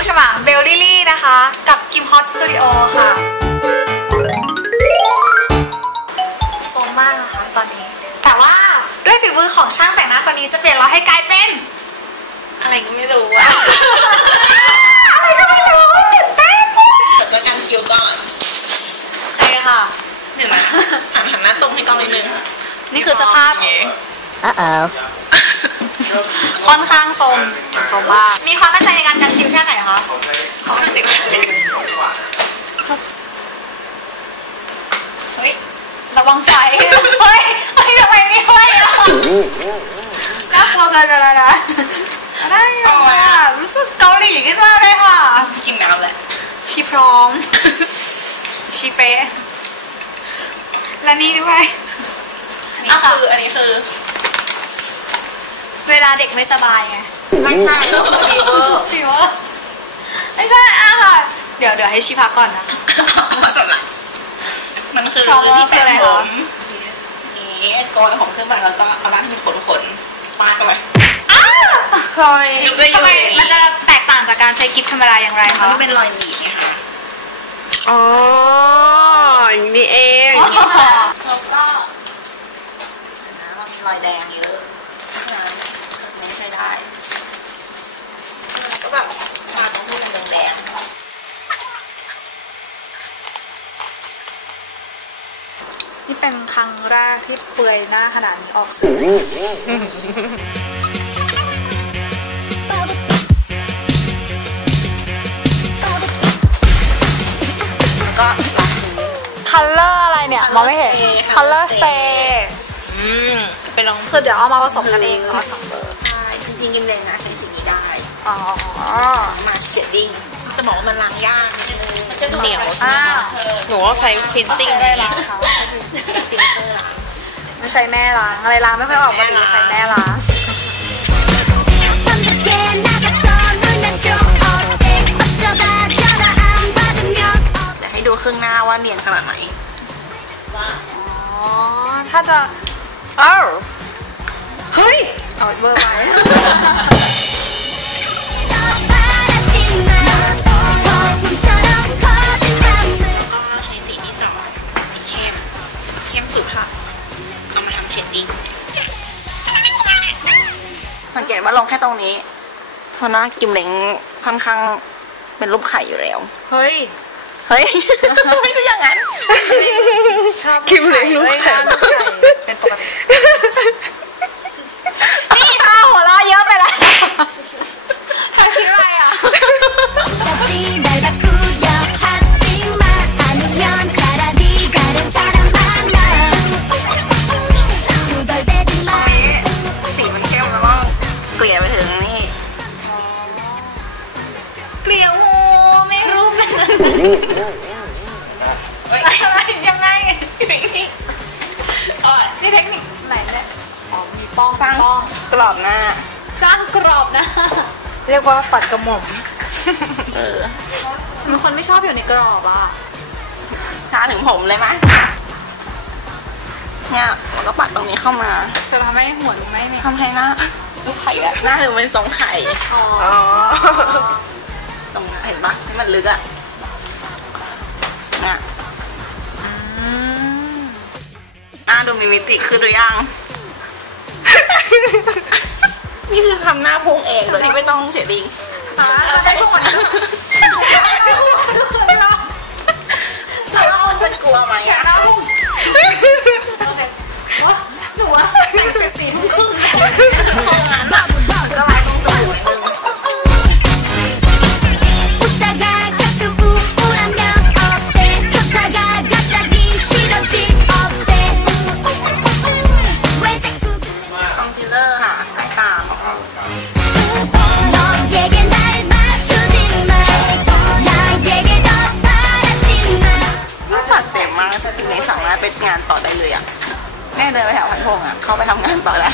กมือฉมังเบลลี่ลี่นะคะ กับกิมฮอตสตูดิโอค่ะโซมมากนะคะตอนนี้ แต่ว่าด้วยฝีมือของช่างแต่งหน้าคนนี้จะเปลี่ยนเราให้กลายเป็น อะไรก็ไม่รู้อะอะไรก็ไม่รู้ตื่นเต้นเดี๋ยวจะกันคิวก่อนโอเคค่ะเดี๋ยวนะหันหันหน้าตรงให้กล้องนิดนึงนี่คือสภาพโอเค Uh-oh. ค่อนข้างโซมถึงโซมมากมีความตั้งใจในการกันคิวแค่ไหนคะเขาดูสิว่าสิเฮ้ยระวังไฟเฮ้ยเฮ้ยทำไมไม่ห้อยอะน่ากลัวเกินไปแล้วนะได้อะรู้สึกเกาหลีขึ้นมาเลยค่ะจะกินน้ำแหละชีพร้อม ชีเป๊ะและนี่ด้วยนี่คืออันนี้คือ เวลาเด็กไม่สบายไงไม่ใช่ฟีเวอร์สิวะไม่ใช่อะค่ะ เดี๋ยวเดี๋ยวให้ชีพักก่อนนะ มันคือเพราะว่าที่แปะคืออะไรผคะมนี่โกยผมขึ้นไปแล้วก็เอาด้านที่เป็นขนขนๆฟาดเข้าไปเคยยุบได้อยู่ทำไมมันจะแตกต่างจากการใช้กิฟต์ธรรมดาอย่างไรมันคะไม่เป็นรอยหนีบไงคะอ๋ออย่างนี้เองอ๋อแล้วก็นะมันมีรอยแดงเยอะเพราะฉะนั้นไม่ใช่ได้แล้วก็แบบมาตรงที่มันแดง นี่ เป็นครั้งแรกที่เปลือยหน้าขนาดนี้ออกสื่อๆแล้วก็ล้างมือคัลเลอร์อะไรเนี่ยมองไม่เห็น Stay คัลเลอร์สเต Stay ย์อืมไปลองคือเดี๋ยวเอามาผสมกันเองเหรอสองเบอร์ใช่จริงๆกิมเลงนะใช้สีนี้ได้อ๋อมาเชดดิ้ง จะบอกว่ามันล้างยากมันจะเหนียวใช่ไหมหนูต้ใช้พินซิ่งด้วล้างเขาพินเซอร์ไม่ใช่แม่ล้างอะไรล้างไม่ค่อยออกมาดูใช้แม่ล้าง เดี๋ยวให้ดูครึ่งหน้าว่าเนียนขนาดไหนอ๋อ ถ้าจะ เอ้าเฮ้ย เอดเบอร์ไว้ สังเกตว่าลงแค่ตรงนี้ เพราะหน้ากิมเหลงค่อนข้างเป็นรูปไข่อยู่แล้ว เฮ้ย เฮ้ย ไม่ใช่อย่างนั้น ชอบคิมเลี้ยงลูกไข่เอ้ยหน้าลูกไข่เป็นปกติ นี่ท่าหัวเราะเยอะไปแล้ว เป็นอะไรยังไงนี่เทคนิคไหนเนี่ยอ๋อมีป้องสร้างป้องกรอบหน้า สร้างกรอบนะ เรียกว่าปัดกระหม่อมเออมีคนไม่ชอบอยู่ในกรอบอะทาถึงผมเลยไหมเนี่ยมันก็ปัดตรงนี้เข้ามา จะทำให้หัวดูไม่เมคทำให้หน้าลูกไข่แบบหน้าดูเป็นทรงไข่อ๋ออ๋อตรงนั้นเห็นปะให้มันลึกอะ หน้าดูมีมิติขึ้นหรือยัง นี่คือทำหน้าพุงเองโดยที่ไม่ต้องเฉดดิ้งป๋าจะได้พวกมัน เดินไปแถวพันพงษ์อะเข้าไปทำงานต่อได้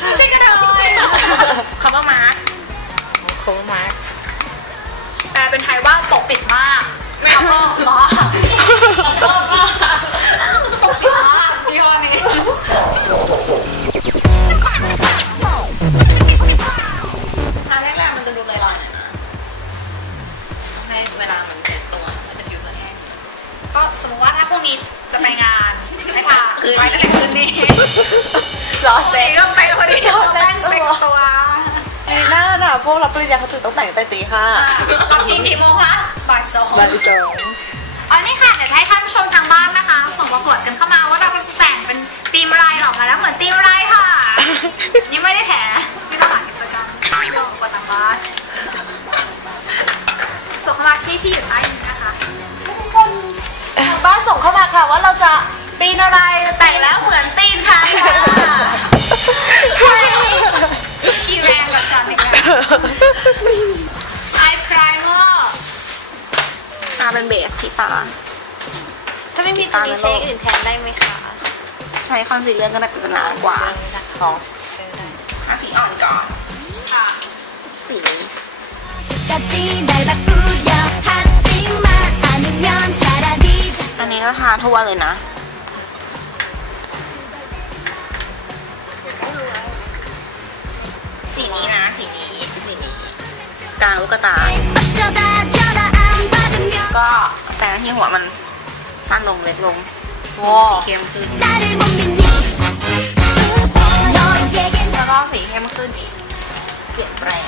ไม่ใช่กระเทยคำว่ามาร์คโค้งมาร์คแปลเป็นไทยว่าปกปิดมาก ไม่เอาเพิ่มหรอ พวกรับปริญญาเขาถึงต้องแต่งแต่ตีห้าตอนจริงกี่โมงคะบ่ายสองบันสองอ๋อนี่ค่ะเดี๋ยวจะให้ท่านผู้ชมทางบ้านนะคะ ส่งประกวดกันเข้ามาว่าเราจะแต่งเป็นธีมอะไรออกมาแล้วเหมือนธีมอะไรค่ะนี่ไม่ได้แผลไม่ต้องหากิจกรรมโยกกว่าทางบ้านส่งเข้ามาที่ที่อยู่ใต้นี้นะคะทางบ้านส่งเข้ามาค่ะว่าเราจะตีนอะไรแต่ง เนเบสที่ตา ถ้าไม่มีตัวนี้ใช้อื่นแทนได้ไหมคะ ใช้คอนซีลเลอร์ก็น่าจะนานกว่าของหาสีอ่อนก่อนสีนี้อันนี้ก็ทาทั่วเลยนะสีนี้นะสีนี้สีนี้กลางลูกตา ก็แต่งที่หัวมันสั้นลงเล็กลงสีเข้มขึ้นแล้วก็สีเข้มขึ้นอีกเปลี่ยนแปลง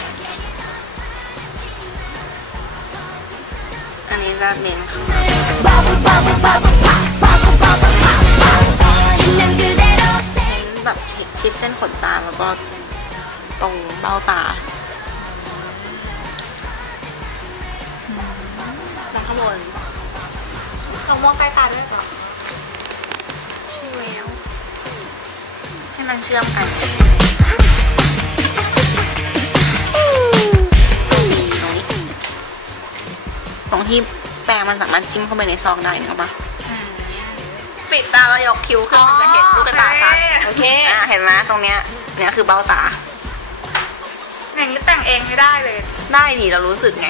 อันนี้จะเน้นข้างหน้าแบบชิดเส้นขนตาแล้วก็ตรงเบ้าตา แล้วข้างบนเราม่วงใต้ตาด้วยเปล่าใช่แล้วให้มันเชื่อมกันตรงนี้ตรงนี้ตรงที่แปรงมันสามารถจิ้มเข้าไปในซองได้นึกออกปะปิดตาแล้วยกคิ้วขึ้นมันจะเห็นลูกตาชัดโอเคอะเห็นไหมตรงเนี้ยเนี่ยคือเบ้าตาอย่างนี้แต่งเองไม่ได้เลย ได้ดิเรารู้สึกไง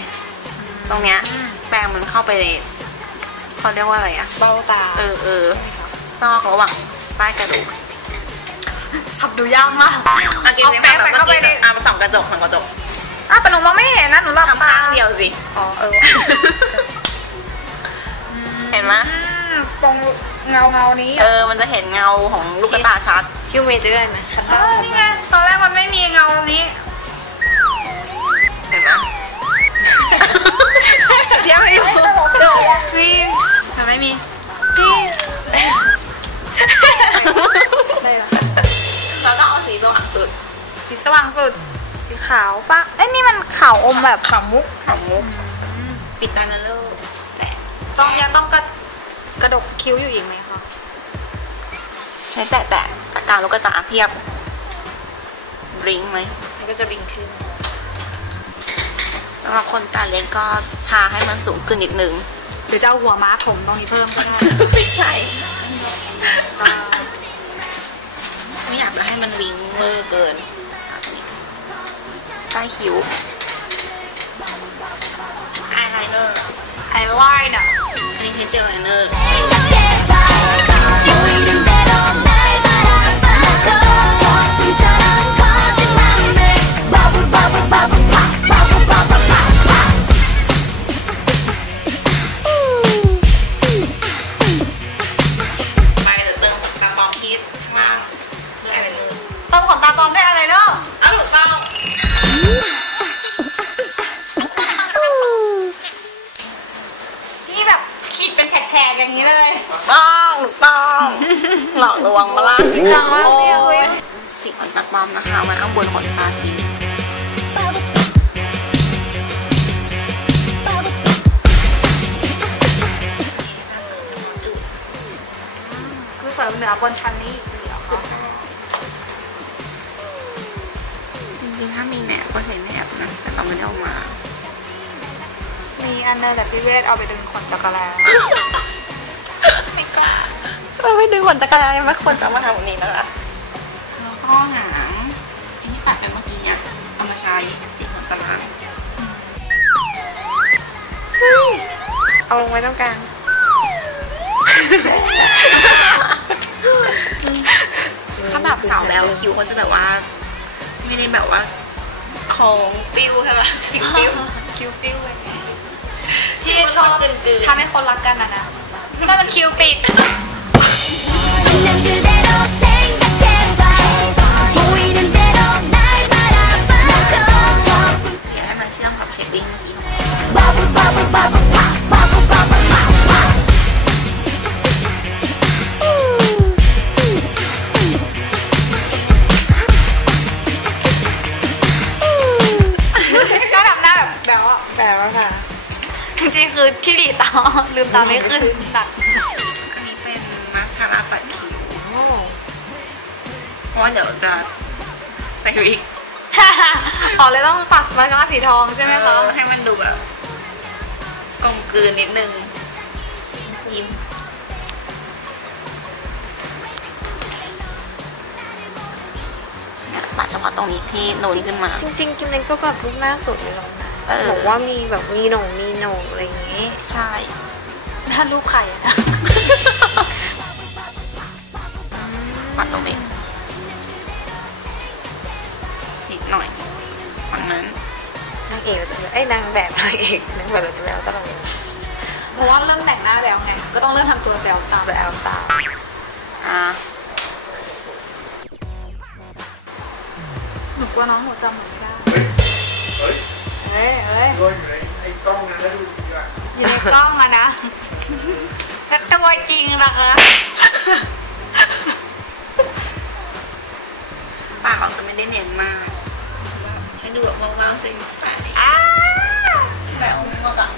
ตรงเนี้ยแปรงมันเข้าไปในเขาเรียกว่าอะไรอะเบ้าตาเออเออซอกระหว่างใต้กระดูกสับดูยากมากเอากินเอาเสียงแปรงแบบใส่เมื่เข้าอไปกี้ในอะมาส่องกระจกส่องกระจกอ้าวแต่หนูมองไม่เห็นนะหนูหลับทำตาข้างเดียวสิอ๋อเออเห็นไหมอืมตรงเงาเงาๆนี้ เออ มันจะเห็นเงาของลูกตาชัด คิวเมย์จะได้ไหมคันเออนี่ไง ตอนแรกมันไม่มีเงาตรงนี้ เห็นไหม ยังไม่รู้วีนแต่ไม่มีได้ละแล้วก็เอาสีสว่างสุด สีสว่างสุด สีขาวปะเอ้ยนี่มันขาวอมแบบขาวมุกของมุก ปิดตานาโลแต่ต้องยังต้องกระกระดกคิ้วอยู่อีกไหมคะใช้แต่แต่ตะการลูกตาเทียบบริงไหมมันก็จะริงขึ้น สำหรับคนตาเล็กก็ทาให้มันสูงขึ้นนิดนึงหรือจะเอาหัวม้าถมตรงนี้เพิ่มก็ได้ไม่ใช่ตาไม่อยากจะให้มันวิงเวอร์เกินใต้คิ้วอายไลเนอร์ไอไลน์น่ะอันนี้คือเจลไลเนอร์ บนขนตาจริงคือเสริมเหนือบนชั้นนี้อีกทีเหรอคะจริงๆถ้ามีแหนบก็ใช้แหนบนะ แต่เราไม่ได้เอามา มีอันเนอร์แต่พี่เวทเอาไปดึงขนจักรแลไม่กล้าเราไม่ดึงขนจักรยานไม่ควรจะมาทำแบบนี้นะคะแล้วก็หางอันนี้ ตัดไปเมื่อกี้เนี่ยเอามาใช้ติดขนตารางเอาลงไว้ตรงกลางถ้าแบบสาวแล้วคิ้วเขาจะแบบว่า ไม่ได้แบบว่าโค้งปิ้วใช่ไหมคิ้วปิ้วคิวปิ้วเลยที่ชอบกลืนๆทำให้คนรักกันอะนะถ้ามันคิวปิด แล้วค่ะ จริงๆคือที่หลีตาลืมตาไม่ขึ้นแบบอันนี้เป็นมาสคาร่าปัดคิ้วเพราะว่าเดี๋ยวจะใส่วิกอ๋อเลยต้องปัดมาสคาร่าสีทองใช่ไหมเอคะอให้มันดูแบบกลมกลืนนิดนึงยิ้มเนี่ยปัดเฉพาะตรงนี้ที่นูนขึ้นมา จริงๆจิมเล้งก็แบบรูปหน้าสวยเลยลงนะเออ บอกว่ามีแบบมีโหนงมีโหนงอะไรอย่างงี้ ใช่หน้ารูปไข่อะนะปัดตรงนี้นิดหน่อยวันนั้นนางเอกเราจะไอ้ยนางแบบนางเอกนางแบบเราจะไปเอาตลอดเพราะว่าเริ่มแต่งหน้าแล้วไง ก็ต้องเริ่มทำตัวแล้วตามไปเอาตาอ่าหนูกลัวน้องหนูจำหนูไม่ได้เฮ้ย เอ้ยเอ้ยโดนอยู่ในไอ้กล้องนั้นแล้วดูดีอะอยู่ในกล้องอะนะถ้าตัวจริงนะคะปากเราจะไม่ได้เนียนมากให้ดูแบบว่างๆสิปากอ้าแบบเอามือมาแบบ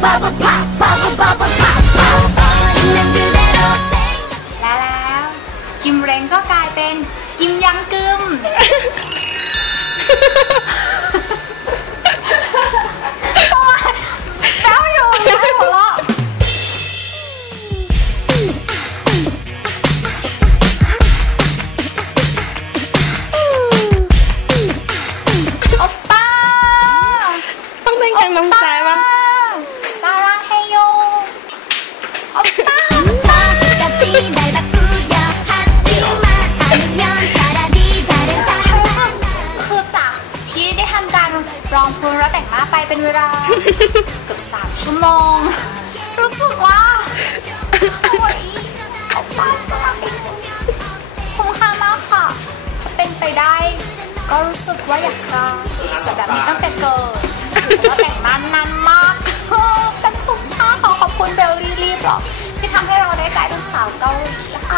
และแล้ว กิมเรงก็กลายเป็นกิมยังกือ รองพื้นและแต่งหน้าไปเป็นเวลาเกือบสามชั่วโมง รู้สึกว่าโอ้ยเอาปลาสลัดคุ้มค่ามากค่ะ ถ้าเป็นไปได้ ก็รู้สึกว่าอยากจะสวยแบบนี้ตั้งแต่เกิดถือว่าแต่งหน้านานมากแต่คุ้มค่าขอขอบคุณเบลลี่รีบหรอที่ทำให้เราได้กลายเป็นสาวเกาหลีค่ะ